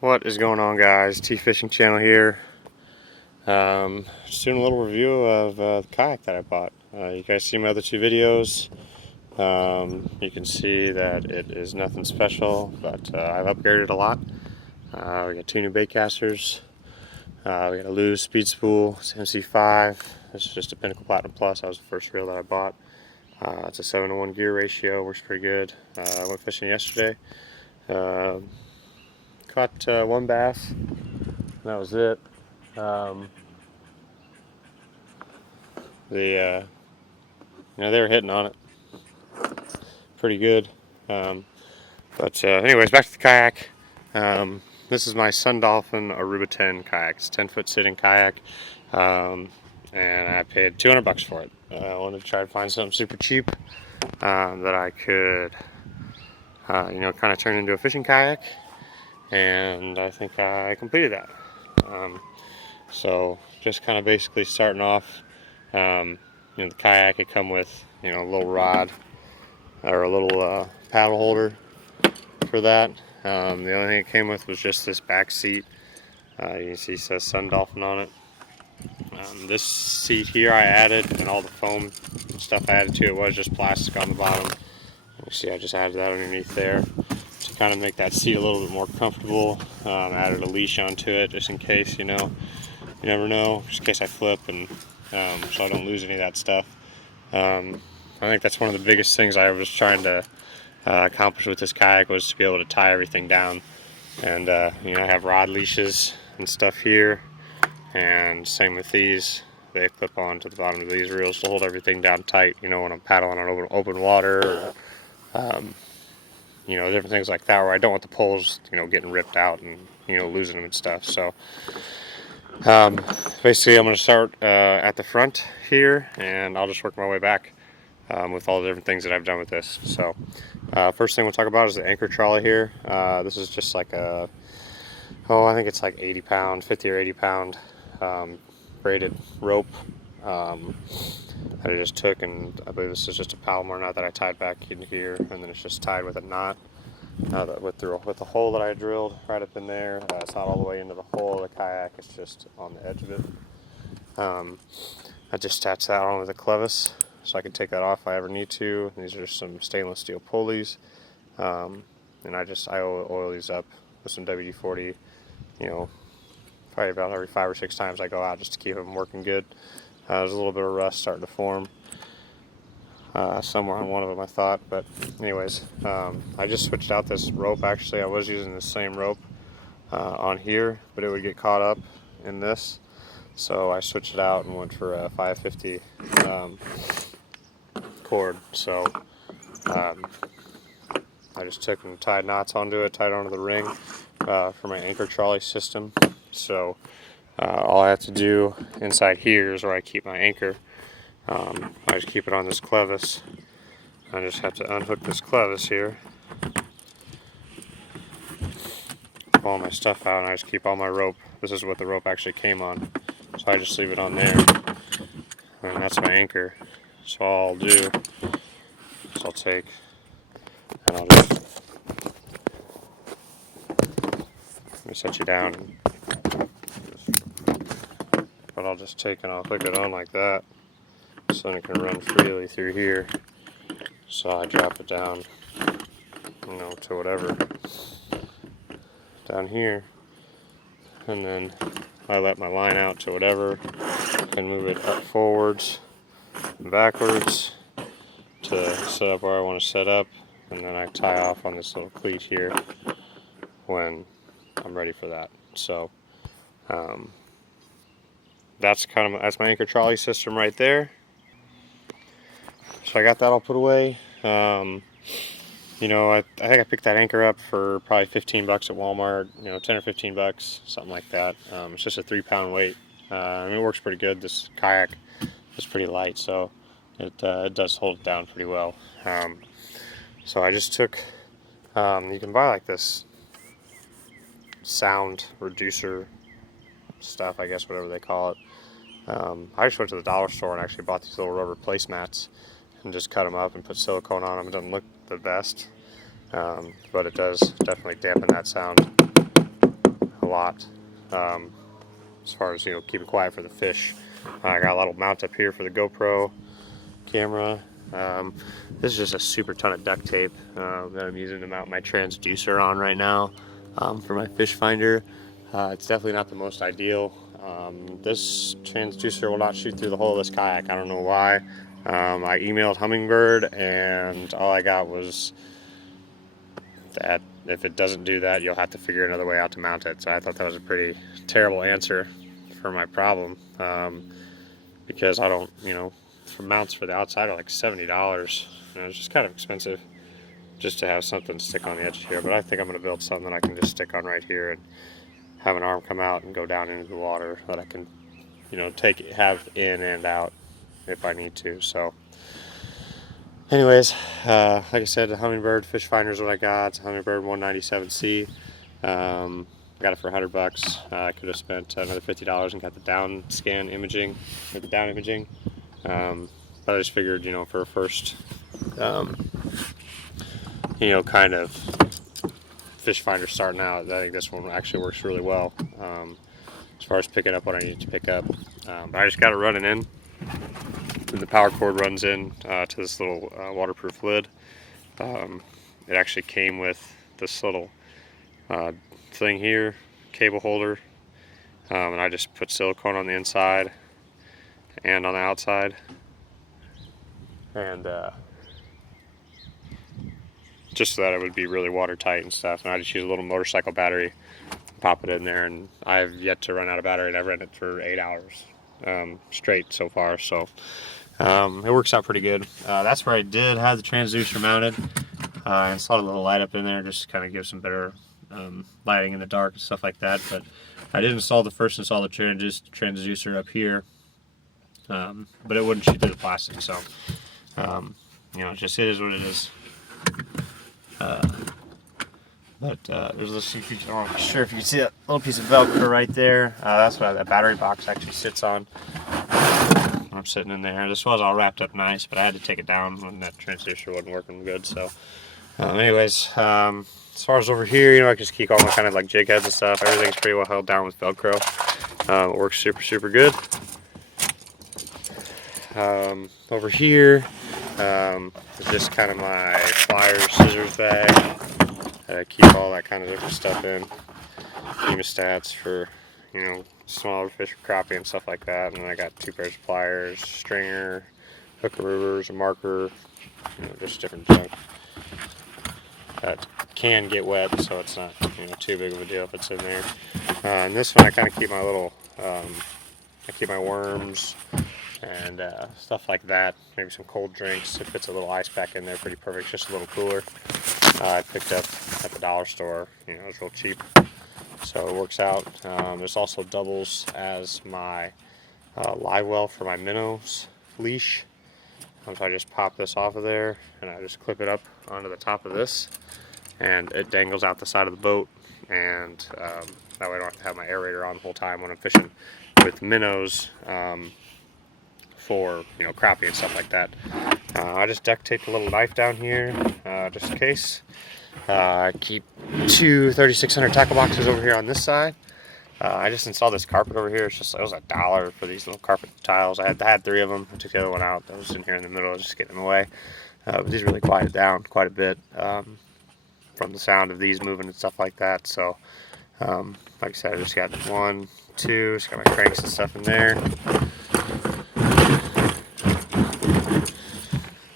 What is going on, guys? T Fishing Channel here. Just doing a little review of the kayak that I bought. You guys see my other two videos. You can see that it is nothing special, but I've upgraded a lot. We got two new bait casters. We got a Lewis speed spool. It's MC5. This is just a Pinnacle Platinum Plus. That was the first reel that I bought. It's a 7-to-1 gear ratio. Works pretty good. I went fishing yesterday. Caught one bass. That was it. They were hitting on it pretty good. Anyways, back to the kayak. This is my Sun Dolphin Aruba 10 kayak. It's a 10-foot sitting kayak, and I paid $200 for it. I wanted to try to find something super cheap that I could, kind of turn into a fishing kayak, and I think I completed that. So just kind of basically starting off. The kayak had come with a little rod or a little paddle holder for that. The only thing it came with was just this back seat. You can see it says Sun Dolphin on it. This seat here I added, and all the foam and stuff I added to it was just plastic on the bottom. You see I just added that underneath there to kind of make that seat a little bit more comfortable. Added a leash onto it just in case, you never know, just in case I flip, and so I don't lose any of that stuff. I think that's one of the biggest things I was trying to accomplish with this kayak, was to be able to tie everything down. And I have rod leashes and stuff here, and same with these. They clip on to the bottom of these reels to hold everything down tight, when I'm paddling on open water, or different things like that, where I don't want the poles getting ripped out and losing them and stuff. So basically I'm going to start at the front here, and I'll just work my way back with all the different things that I've done with this. So first thing we'll talk about is the anchor trolley here. This is just like I think it's like 50 or 80 pound braided rope that I just took, and I believe this is just a Palomar knot that I tied back in here, and then it's just tied with a knot with the hole that I drilled right up in there. It's not all the way into the hole of the kayak, it's just on the edge of it. I just attached that on with a clevis, so I can take that off if I ever need to. These are some stainless steel pulleys, and I oil these up with some WD-40, probably about every 5 or 6 times I go out, just to keep them working good. There's a little bit of rust starting to form somewhere on one of them, I thought, but anyways, I just switched out this rope. Actually, I was using the same rope on here, but it would get caught up in this, so I switched it out and went for a 550 cord. So I just took and tied knots onto it, tied onto the ring for my anchor trolley system. So all I have to do inside here is where I keep my anchor. I just keep it on this clevis. I just have to unhook this clevis here, pull all my stuff out, and I just keep all my rope. This is what the rope actually came on, so I just leave it on there, and that's my anchor. So all I'll do is I'll take and I'll just let me set you down, but I'll just take and I'll hook it on like that, so then it can run freely through here. So I drop it down, to whatever down here, and then I let my line out to whatever, and move it up forwards and backwards to set up where I want to set up, and then I tie off on this little cleat here when I'm ready for that. So that's my anchor trolley system right there. So I got that all put away. I think I picked that anchor up for probably $15 at Walmart, 10 or $15, something like that. It's just a 3-pound weight. It works pretty good. This kayak is pretty light, so it does hold it down pretty well. So I just took, you can buy like this sound reducer stuff, I guess, whatever they call it. I just went to the dollar store and actually bought these little rubber placemats and just cut them up and put silicone on them. It doesn't look the best, but it does definitely dampen that sound. lot, as far as, you know, keeping quiet for the fish. I got a little mount up here for the GoPro camera. This is just a super ton of duct tape that I'm using to mount my transducer on right now for my fish finder. It's definitely not the most ideal. This transducer will not shoot through the hull of this kayak. I don't know why. I emailed Humminbird and all I got was that if it doesn't do that, you'll have to figure another way out to mount it. So I thought that was a pretty terrible answer for my problem, because I don't, you know, for mounts for the outside are like $70. You know, it's just kind of expensive just to have something stick on the edge here. But I think I'm going to build something that I can just stick on right here and have an arm come out and go down into the water that I can, you know, have in and out if I need to. So anyways, like I said, the Humminbird fish finder is what I got. It's a Humminbird 197C. Got it for $100. I could have spent another $50 and got the down scan imaging, or the down imaging. But I just figured, you know, for a first, you know, kind of fish finder starting out, I think this one actually works really well as far as picking up what I need to pick up. But I just got it running in, and the power cord runs in to this little waterproof lid. It actually came with this little thing here, cable holder, and I just put silicone on the inside and on the outside, and just so that it would be really watertight and stuff. And I just use a little motorcycle battery, pop it in there, and I've yet to run out of battery, and I've ran it for 8 hours straight so far, so it works out pretty good. That's where I did have the transducer mounted. I installed a little light up in there just to kind of give some better lighting in the dark and stuff like that. But I did install the transducer up here, but it wouldn't shoot through the plastic, so you know, it just is what it is. But there's this, I'm not sure if you can see that little piece of Velcro right there. That's what that battery box actually sits on. I'm sitting in there. This was all wrapped up nice, but I had to take it down when that transducer wasn't working good. So, anyways, as far as over here, you know, I just keep all my kind of like jig heads and stuff. Everything's pretty well held down with Velcro. It works super good. Over here is just kind of my pliers, scissors bag. I keep all that kind of different stuff in. Hemostats for, you know, smaller fish for crappie and stuff like that. And then I got 2 pairs of pliers, stringer, hookaroobers, a marker, you know, just different junk that can get wet, so it's not, you know, too big of a deal if it's in there. And this one I kind of keep my little, I keep my worms and stuff like that. Maybe some cold drinks. It fits a little ice pack in there, pretty perfect, just a little cooler. I picked up at the dollar store, you know, it's real cheap, so it works out. This also doubles as my live well for my minnows leash. So I just pop this off of there and I just clip it up onto the top of this, and it dangles out the side of the boat, and that way I don't have to have my aerator on the whole time when I'm fishing with minnows for, you know, crappie and stuff like that. I just duct taped a little knife down here just in case. I keep 2 3600 tackle boxes over here on this side. I just installed this carpet over here. It was $1 for these little carpet tiles. I had 3 of them. I took the other one out. That was in here in the middle, just getting them away. But these really quieted down quite a bit from the sound of these moving and stuff like that. So, like I said, I just got 1, 2. Just got my cranks and stuff in there.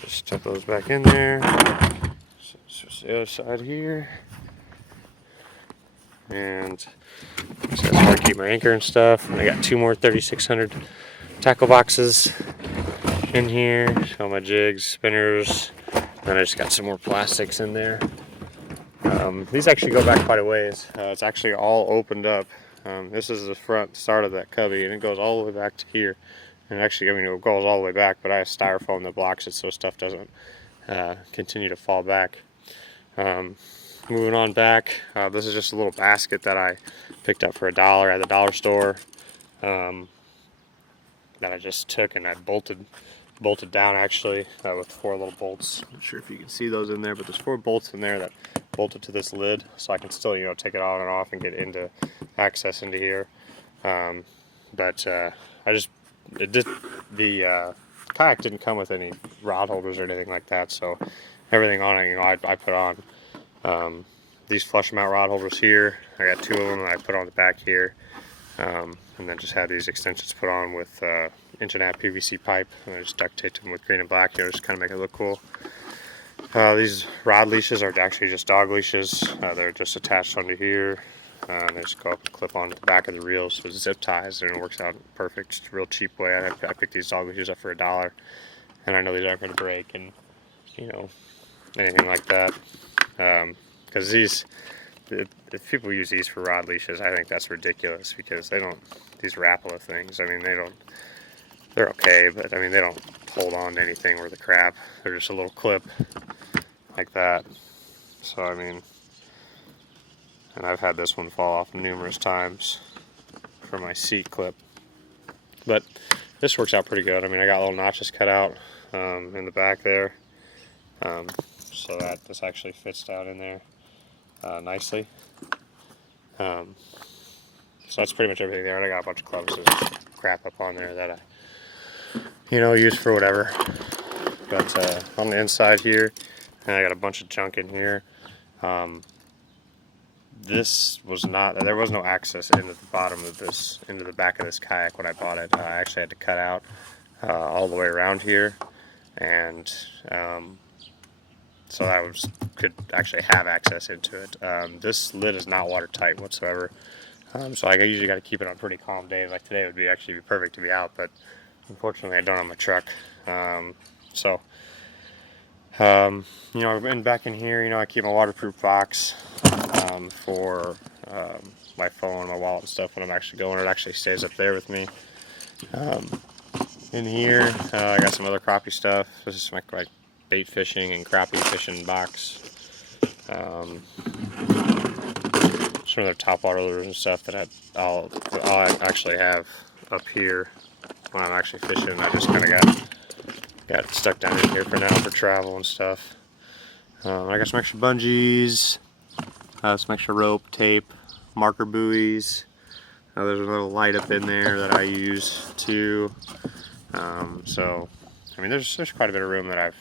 Just tuck those back in there. Switch the other side here. And so that's where I keep my anchor and stuff. And I got 2 more 3600 tackle boxes in here. All my jigs, spinners. And I just got some more plastics in there. These actually go back quite a ways. It's actually all opened up. This is the front start of that cubby, and it goes all the way back to here. And actually, I mean, it goes all the way back, but I have styrofoam that blocks it so stuff doesn't continue to fall back. Moving on back, this is just a little basket that I picked up for $1 at the dollar store, that I just took and I bolted bolted down actually with 4 little bolts. I'm not sure if you can see those in there, but there's 4 bolts in there that bolted to this lid, so I can still, you know, take it on and off and get into access into here. But the kayak didn't come with any rod holders or anything like that, so everything on it, you know, I put on. These flush mount rod holders here, I got 2 of them that I put on the back here, and then just had these extensions put on with 1.5" PVC pipe, and I just duct taped them with green and black here, just kind of make it look cool. These rod leashes are actually just dog leashes. They're just attached under here. They just go up and clip on the back of the reels with zip ties, and it works out perfect. It's a real cheap way. I picked these dog leashes up for $1, and I know these aren't going to break and, you know, anything like that. Because these, if people use these for rod leashes, I think that's ridiculous, because they don't, these Rapala things, I mean, they're okay, but I mean, they don't hold on to anything worth a crap. They're just a little clip like that. So I mean, and I've had this one fall off numerous times for my seat clip, but this works out pretty good. I mean, I got little notches cut out in the back there, so that this actually fits down in there nicely. So that's pretty much everything there. And I got a bunch of clubs and crap up on there that I, you know, use for whatever. But on the inside here, and I got a bunch of junk in here. This was not, there was no access into the bottom of this, into the back of this kayak when I bought it. I actually had to cut out all the way around here, and so I could actually have access into it. This lid is not watertight whatsoever, so I usually got to keep it on pretty calm days. Like today would actually be perfect to be out, but unfortunately I don't have my truck. You know, and back in here, you know, I keep my waterproof box for my phone, my wallet and stuff when I'm actually going. It actually stays up there with me. In here, I got some other crappie stuff. This is my bait fishing and crappie fishing box. Some other top water lures and stuff that I'll actually have up here when I'm actually fishing. I just kind of got it stuck down in here for now for travel and stuff. I got some extra bungees, some extra rope, tape, marker buoys. There's a little light up in there that I use too. So I mean, there's quite a bit of room that I've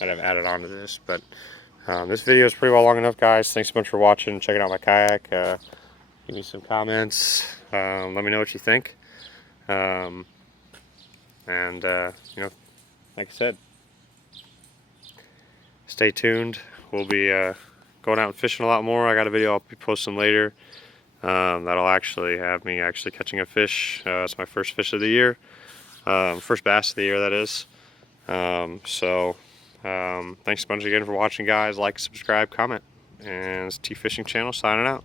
added onto this. But this video is pretty well long enough, guys. Thanks so much for watching, checking out my kayak. Give me some comments. Let me know what you think. You know, like I said, stay tuned. We'll be going out and fishing a lot more. I got a video I'll be posting later that'll actually have me catching a fish. It's my first fish of the year, first bass of the year, that is. Thanks a bunch again for watching, guys. Like, subscribe, comment, and it's T Fishing Channel signing out.